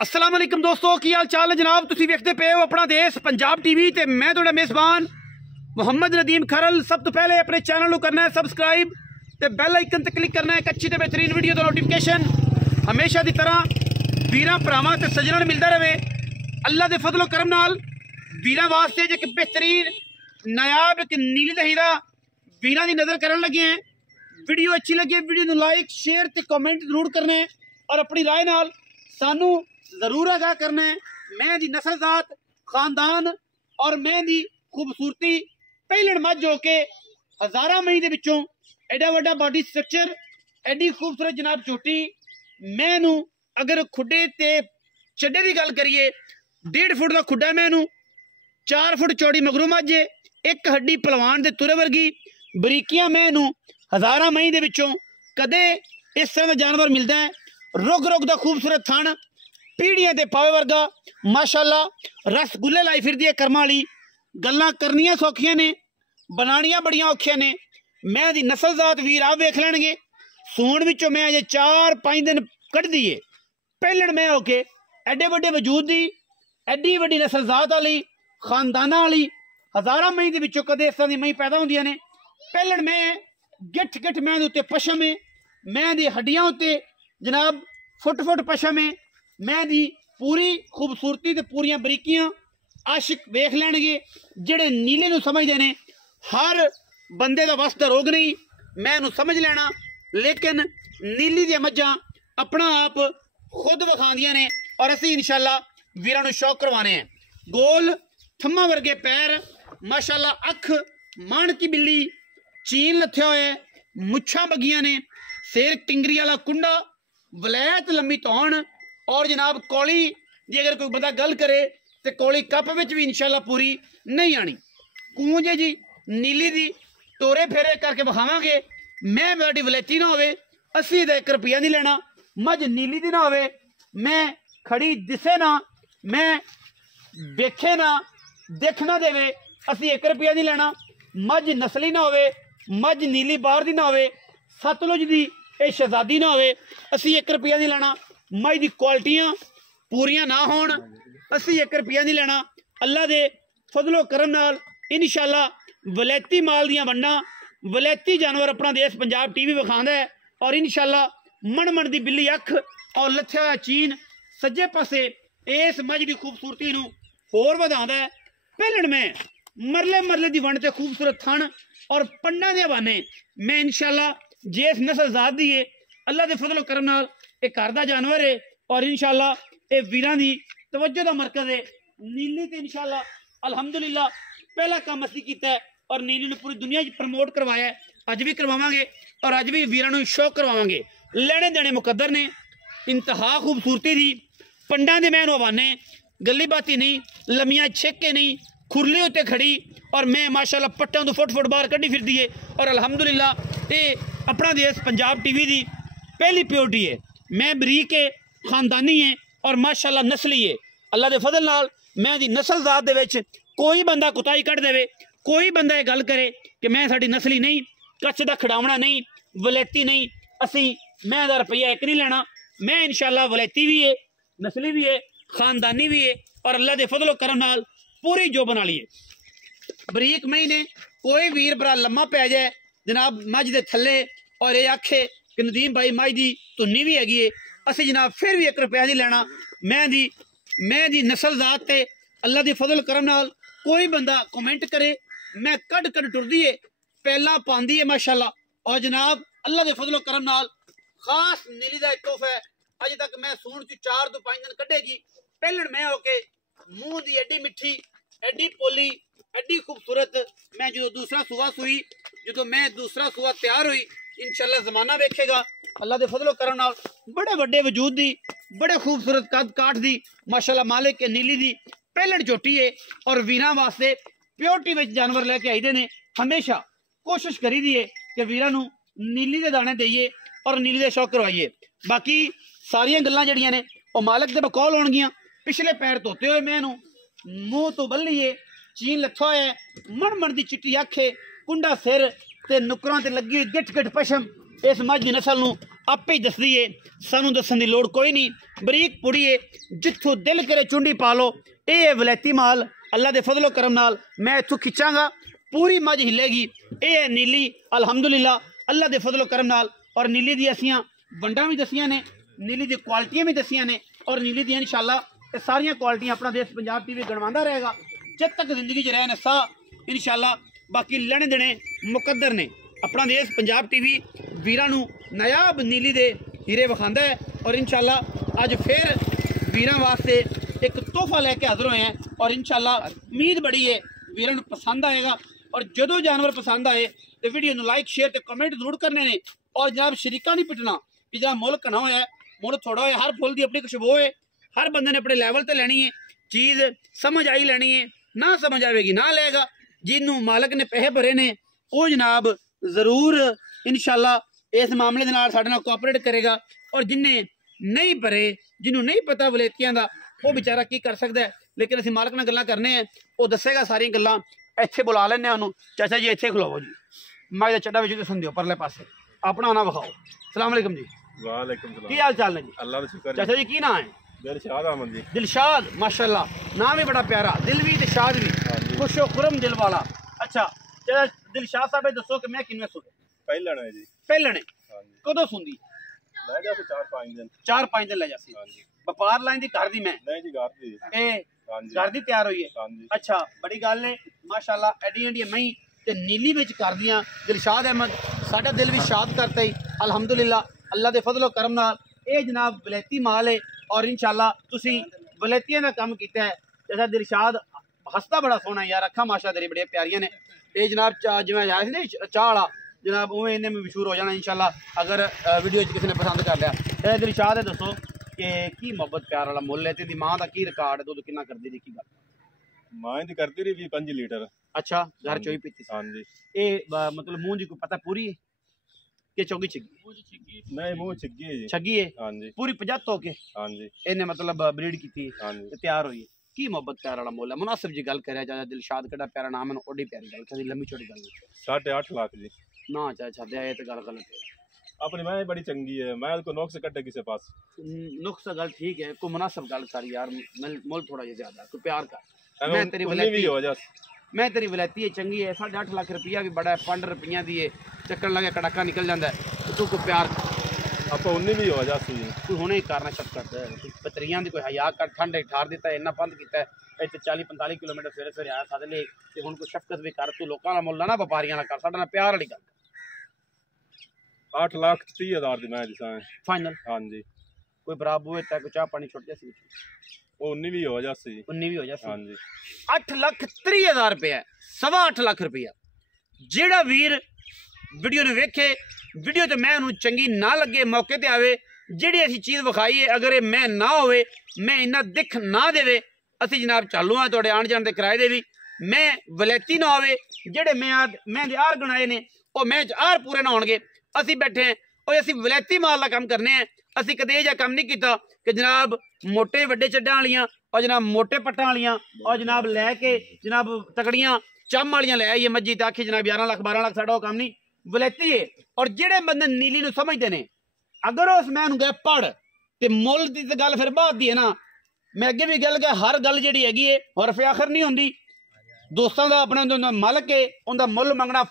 अस्सलाम वालेकुम दोस्तों, की हाल चाल है जनाब। तुसीं वेखदे पे हो अपना देश पंजाब टीवी ते मैं तुहाडा मेज़बान मुहम्मद नदीम खरल। सब तो पहले अपने चैनल को करना है सबसक्राइब ते बैल आइकन ते क्लिक करना है एक अच्छी ते बेहतरीन वीडियो का नोटिफिकेशन हमेशा की तरह वीरां भरावां ते सज्जनां नूं मिलदा रहे। अल्लाह के फजलो करम नाल वीरां वास्ते एक बेहतरीन नायाब एक नीली दहीरा वीरां दी नज़र करन लगे हैं। वीडियो अच्छी लगी वीडियो नूं लाइक शेयर ते कमेंट जरूर करना है और अपनी राय नाल सानू जरूर आगाह करना है। मैं दी नस्ल जात खानदान और मैं दी खूबसूरती पहलण मझ हो के हज़ारा मई दे विचों एडा वड्डा बॉडी स्ट्रक्चर एडी खूबसूरत जनाब चोटी मैनू अगर खुडे ते चड्डे की गल करिए 1.5 फुट का खुडा मैनू 4 फुट चौड़ी मगरू मझ एक हड्डी पलवान दे तुरे वर्गी बरीकियां मैनू हज़ारा मई दे विचों कदे इस तरह का जानवर मिलता है। रुग रुग का खूबसूरत थण पीढ़ियां दे पावे वर्गा माशाअल्लाह रसगुल्ले लाई फिरदी है कर्मां वाली। गल्लां करनियां सौखियां ने बनानियां बड़ियां औखियां ने। मैं दी नस्ल जात वीर आप वेख लैणगे सूण विचों मैं अजे 4-5 दिन कढ़ दिए पहलण मैं होके एडे वड्डे वजूद दी एडी वड्डी नस्ल जात वाली खानदाना वाली हज़ारा मई दे विचों कदे इस तरह दी मई पैदा होंदियां ने। पहलण मैं गिठ गिठ मैं दे उत्ते पशम है मैं दी हड्डियां उत्ते जनाब फुट फुट पशम है। मैं दी पूरी खूबसूरती ते पूरियां बरीकियां आशिक वेख लैणगे जेड़े नीले नूं समझदे ने। हर बंदे दा वस दा रोग नहीं मैं नूं समझ लेना, लेकिन नीली दी मज्जां अपना आप खुद विखांदियां ने और असीं इंशाअल्लाह वीरां नूं शौक करवाने हैं। गोल थम्मा वर्गे पैर माशाअल्लाह अख माण की बिल्ली चीन लथ्या होया मुच्छां बगियां ने सिर टिंगरी वाला कुंडा वलैत लम्मी तौण और जनाब कौली जी अगर कोई बंदा गल करे तो कौली कप में भी इंशाल्लाह पूरी नहीं आनी। कूंज जी नीली दी टोरे फेरे करके विखावांगे। मैं बड़ी वलैती ना होवे 80 रुपया नहीं लेना, मझ नीली दी ना होवे मैं खड़ी दिसे ना मैं वेखे ना देखना देवे 80 रुपया नहीं लेना। मझ नस्ली ना होवे मझ नीली बाहर दी ना होवे सतलुज दी ये शहजादी ना होवे 80 रुपया नहीं लेना। मझ दी क्वालिटियां पूरियां ना होण 80 रुपया नहीं लेना। अल्लाह दे फजलो करम नाल इंशाअल्लाह वलैती माल दियां वंडां वलैती जानवर अपना देश पंजाब टीवी विखांदा है और इंशाअल्लाह मण मण दी बिल्ली अख और लथ्या होया चीन सज्जे पासे इस मझ दी खूबसूरती नूं होर वधांदा है। पहलण में मरले मरले दी वंड ते खूबसूरत थण और पंडां दे हवाने मैं इंशाअल्लाह जिस नस्ल जात दी है अल्लाह दे फजलो करम नाल एक घर दा जानवर है और इंशाअल्लाह ये वीरां दी तवज्जो दा मरकज है। नीली ते इंशाअल्लाह अल्हम्दुलिल्लाह पहला काम असीं कीता है और नीली नूं पूरी दुनिया च प्रमोट करवाया है। अज भी करवावांगे और अज भी वीरां नूं शौक करवावांगे। लैणे देणे मुकद्दर ने इंतहा खूबसूरती दी पंडां दे मैनू हवाने गली बाती नहीं लम्मियां छेके नहीं खुरली उत्ते खड़ी और मैं माशाअल्लाह पट्टां तो फुट फुट बाहर कड्ढी फिरदी है और अल्हम्दुलिल्लाह ये अपना देश पंजाब टीवी दी पहली प्योरिटी है। मैं बरीक है खानदानी है और माशाअल्लाह नस्ली है। अल्लाह के फजल नाल मैं दी नस्ल जात दे विच कोई बंदा कुताही कढ़ देवे कोई बंदा ये गल करे कि मैं साडी नस्ली नहीं कच्छ दा खड़ावना नहीं वलैती नहीं असीं मैं दा रुपया एक नहीं लेना। मैं इंशाअल्लाह वलैती भी है नस्ली भी है खानदानी भी है और अल्लाह के फजलो करम नाल पूरी जो बना ली है। बरीक मई ने कोई वीर भरा लम्मा पै जाए जनाब मझ दे थल्ले और ये आखे कि नदीम भाई मझ दी धुन्नी भी हैगी है असीं जनाब फिर भी 1 रुपया नहीं लेना। मैं दी नस्ल जात ते अल्लाह के फजल करम नाल कोई बंदा कमेंट करे मैं कड़ कड़ टुरदी है पहला पांदी है माशाअल्लाह और जनाब अल्लाह के फजलो करम नाल खास नीली का एक तोहफा है। अजे तक मैं सूण च 4 तो 5 दिन कढ़ेगी पहलण मैं होके मुंह दी एडी मिठी एडी पोली एडी खूबसूरत। मैं जो दूसरा सूआ सुई जो मैं दूसरा सूआ तैयार हुई इंशाअल्लाह जमाना वेखेगा अल्लाह के फजलो करम नाल बड़े वड्डे वजूद दी बड़े खूबसूरत कद काठ दी माशाअल्लाह मालिक के नीली दी पहलण चोटी है और वीरां वास्ते प्योरिटी विच जानवर लैके आईदे ने। हमेशा कोशिश करी दी है कि वीरां नूं नीली दे दाने देइए और नीली दे शौक करवाइए। बाकी सारियां गल्लां जड़ियां ने वो मालिक दे बकौल होणगियां। पिछले पैर धोते हुए मैनू मूँह तो बल्लीए चीन लथा होया मण मण दी चिट्टी अख है कुंडा सिर ते नुकरां ते लगी हुई गिठ गिठ पशम इस मझ दी नस्ल नूं आपे ही दसदी है, सानू दसन की लोड़ कोई नहीं। बरीक पुड़ी है, जिथों दिल करे चुंडी पा लो। ये वलैती माल अल्लाह के फजलो करम नाल मैं इथों खिंचांगा, पूरी मझ हिलेगी। ये है नीली, अलहमदुलिल्लाह अल्लाह के फजलो करम नाल। और नीली दी असियां वंडां भी दसियां ने, नीली दी क्वालिटियां भी दसियां ने, और नीली दी इंशाअल्लाह ये सारियां क्वालिटियां अपना देश पंजाब टीवी गणवांदा रहेगा जब तक जिंदगी च रहने सा इंशाअल्लाह। बाकी लेने देने मुकद्दर ने। अपना देश पंजाब टीवी वीरां नूं नायाब नीली दे हीरे विखांदा है। और इंशाअल्लाह अज फिर वीरां वास्ते एक तोहफा लेके हाजिर होए हैं। और इंशाअल्लाह उम्मीद बड़ी है वीरां नूं पसंद आएगा। और जदों जानवर पसंद आए तो वीडियो नूं लाइक शेयर ते कमेंट जरूर करने ने। और जनाब शरीका नहीं पिटना कि जनाब मुल घना होया मुल थोड़ा होया। हर फुल की अपनी खुशबू है, हर बंदे ने अपने लैवल ते लेनी है चीज़, समझ आई लेनी है, ना समझ आएगी ना लेगा। जिन्हों मालक ने पैसे भरे ने वो जनाब जरूर इंशाअल्लाह इस मामले के नाल साडे नाल कोऑपरेट करेगा। और जिन्हें नहीं भरे, जिन्हों नहीं पता वलेतियां दा, वो बेचारा की कर सकता है। लेकिन असीं मालक नाल गल्लां करने हैं, वो दसेगा सारी गल्लां। इत्थे बुला लेने उन्होंने, चाचा जी इत्थे खलोवो जी, मैं चड्डा विच तुसीं दिओ परले पासे, अपना ना विखाओ। अस्सलाम वालेकुम जी। वालेकुम सलाम। की हाल चाल ने जी? अल्लाह का शुक्र। चाचा जी की नाम है? दिलशाद अहमद जी। दिलशाद, माशाल्लाह नाम ही बड़ा प्यारा, दिल भी ते शाद भी, खुशो खुरम दिल वाला। अच्छा चाचा दिलशाद साहब दसो कि मैं किन्ने सुने? पहलण है जी। पहलण कदों सुनदी? ले जा 4-5 दिन। 4-5 दिन ले जासी। व्यापार लाइन दी घर दी मैं? नहीं जी घर दी। ए घर दी तैयार हुई है? अच्छा बड़ी गल है माशाल्लाह। एडी एडी मई ते नीली विच कर दियां दिलशाद अहमद, साडा दिल भी शाद करता ही अलहमदुलिल्लाह अल्लाह दे फजलो करम नाल। ये जनाब वलैती माल है। और इंशाअल्लाह तुसी वलैतियां दा काम कीता है। जैसा दिलशाद हसदा बड़ा सोहना यार, अखा माशा तेरी बड़िया प्यारियां ने। ये जनाब जिवें आया सी ना चाह वाला जनाब उवें इन्हें भी मशहूर हो जाना इंशाअल्लाह अगर वीडियो किसी ने पसंद कर लिया। ए दिलशाद दसो कि की मोहब्बत प्यार वाला मुल है ते दी मां दा की रिकॉर्ड, दुध कितना करदी दी की गल? मां दी करदी रही 25 लीटर। अच्छा घर चोई पीती? हां जी। ए मतलब मुंह दी को पता पूरी है कि चौगी छिगी? नहीं मुंह छिगी है जी। छिगी है? हां जी। पूरी 75 हो के? हां जी। इन्हें मतलब ब्रीड की हां जी ते तैयार हुई की मोहब्बत प्यार वाला मुल है। मुनासिब जी गल करे जा दिलशाद केड़ा प्यारा नाम है, ओडी प्यारी गल कदी लंबी चौड़ी गल 8.5 लाख जी ना चाचा दे। ये तो गल गलत है। अपनी मैं बड़ी चंगी है, मैं को नुक्स कटे किसी पास नुक्स गल ठीक है, को मुनासिब गल कर यार, मुल थोड़ा ज्यादा को प्यार कर। मैं तेरी वलैती हो जा, मैं तेरी वलैती है चंगी है। 8.5 लाख रुपया भी बड़ा है, 5 रुपया दी है, चक्कर लगे कड़ाका निकल जाता है। तू को प्यार आप 19 भी हो जा तू हुणे ही करना शक करता है। पतरियां दी कोई हया कर, ठंड ठार दिता है, इन्ना बंद किया है। इतने 40-45 किलोमीटर सवेरे सवेरे आया साथ ले ते हुण कोई शफकत भी कर। तू लोकां दा मुल ना व्यापारियां दा कर, साडा ना प्यार वाली गल। 8,30,000 दी मैं दिसा फाइनल? हां जी। कोई बराबर हुए कोई चाह पानी छुट जासी? वो 19 भी हो जासी। 19 भी हो जासी। हां जी। 8,30,000 रुपया, 8.25 लाख रुपया। जेड़ा वीर वीडियो ने वेखे, वीडियो तो मैं उन्होंने चंगी ना लगे, मौके ते आवे, जिहड़ी असी चीज़ विखाई है अगर ये मैं ना होवे, मैं इन्ना दिख ना देवे, असी जनाब चालू हाँ तुहाडे आण जाण दे किराए दे भी। मैं वलैती ना होवे, जेहड़े मैं दे आर गणाए ने वो मैं आर पूरे ना होणगे। असी बैठे हैं और असी वलैती माल का काम करने हैं। असी कदे यह काम नहीं किया कि जनाब मोटे वड्डे चड्डां वालियां और जनाब मोटे पट्टां वालियां और जनाब लैके जनाब तकड़ियां चम वालियां लै आइए मज्जी ते आखी जनाब 11 लाख 12 लाख साडा वो काम नहीं। वलैती है। और जेहड़े बंदे नीली नूं समझते हैं, अगर उस मैं गए पढ़ तो मुल की तो गल फिर बाद दी है ना। मैं अगे भी गल हर गल जी हैगी है हरफ आखिर नहीं होंगी। दोस्तों का अपने मालक है, उनका मुल मंगना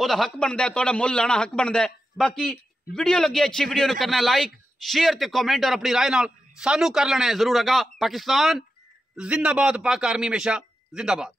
वह हक बनता है, थोड़ा मुल लाना हक बनता है। बाकी वीडियो लगी अच्छी वीडियो ने करना लाइक शेयर ते कमेंट और अपनी राय नाल सानू कर लेना है जरूर। अगा पाकिस्तान जिंदाबाद, पाक आर्मी हमेशा जिंदाबाद।